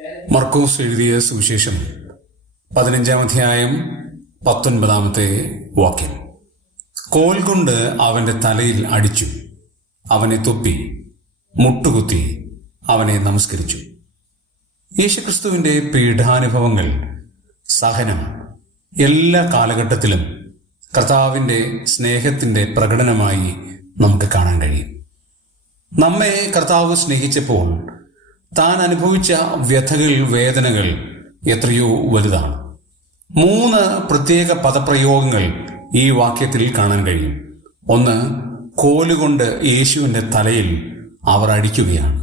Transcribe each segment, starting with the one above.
മർക്കോസ് എഴുതിയ സുവിശേഷം 15-ാം അധ്യായം 19-ാമത്തെ വാക്യം. കോൽ കൊണ്ട് അവന്റെ തലയിൽ അടിച്ചു, അവനെ തുപ്പി, മുട്ടുകുത്തി അവനെ നമസ്കരിച്ചു. യേശുക്രിസ്തുവിന്റെ പീഡാനുഭവങ്ങൾ, സഹനം എല്ലാ കാലഘട്ടത്തിലും കർത്താവിന്റെ സ്നേഹത്തിന്റെ പ്രകടനമായി നമുക്ക് കാണാൻ കഴിയും. നമ്മെ കർത്താവ് സ്നേഹിച്ചപ്പോൾ താൻ അനുഭവിച്ച വ്യഥകൾ, വേദനകൾ എത്രയോ വലുതാണ്. 3 പ്രത്യേക പദപ്രയോഗങ്ങൾ ഈ വാക്യത്തിൽ കാണാൻ കഴിയും. ഒന്ന്, കോലുകൊണ്ട് യേശുവിൻ്റെ തലയിൽ അവർ അടിക്കുകയാണ്.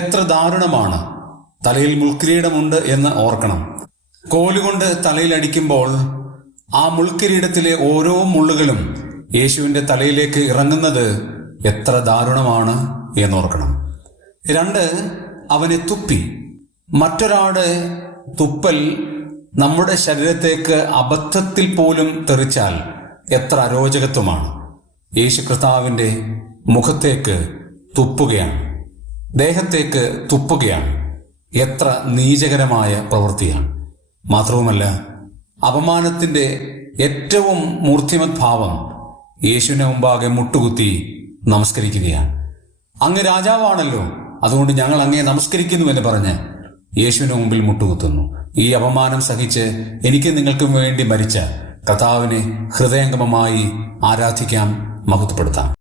എത്ര ദാരുണമാണ്! തലയിൽ മുൾക്കിരീടമുണ്ട് എന്ന് ഓർക്കണം. കോലുകൊണ്ട് തലയിൽ അടിക്കുമ്പോൾ ആ മുൾക്കിരീടത്തിലെ ഓരോ മുള്ളുകളും യേശുവിൻ്റെ തലയിലേക്ക് ഇറങ്ങുന്നത് എത്ര ദാരുണമാണ് എന്നോർക്കണം. 2, അവനെ തുപ്പി. മറ്റൊരാളുടെ തുപ്പൽ നമ്മുടെ ശരീരത്തേക്ക് അബദ്ധത്തിൽ പോലും തെറിച്ചാൽ എത്ര അരോചകത്വമാണ്. യേശു കർത്താവിൻ്റെ മുഖത്തേക്ക് തുപ്പുകയാണ്, ദേഹത്തേക്ക് തുപ്പുകയാണ്. എത്ര നീചകരമായ പ്രവൃത്തിയാണ്! മാത്രവുമല്ല, അപമാനത്തിൻ്റെ ഏറ്റവും മൂർത്തിമത് ഭാവം യേശുവിനെ മുമ്പാകെ മുട്ടുകുത്തി നമസ്കരിക്കുകയാണ്. അങ്ങ് രാജാവാണല്ലോ, അതുകൊണ്ട് ഞങ്ങൾ അങ്ങയെ നമസ്കരിക്കുന്നു എന്ന് പറഞ്ഞ് യേശുവിന് മുമ്പിൽ മുട്ടുകുത്തുന്നു. ഈ അപമാനം സഹിച്ച് എനിക്ക് നിങ്ങൾക്കും വേണ്ടി മരിച്ച കർത്താവിനെ ഹൃദയംഗമമായി ആരാധിക്കാം, മഹത്വപ്പെടുത്താം.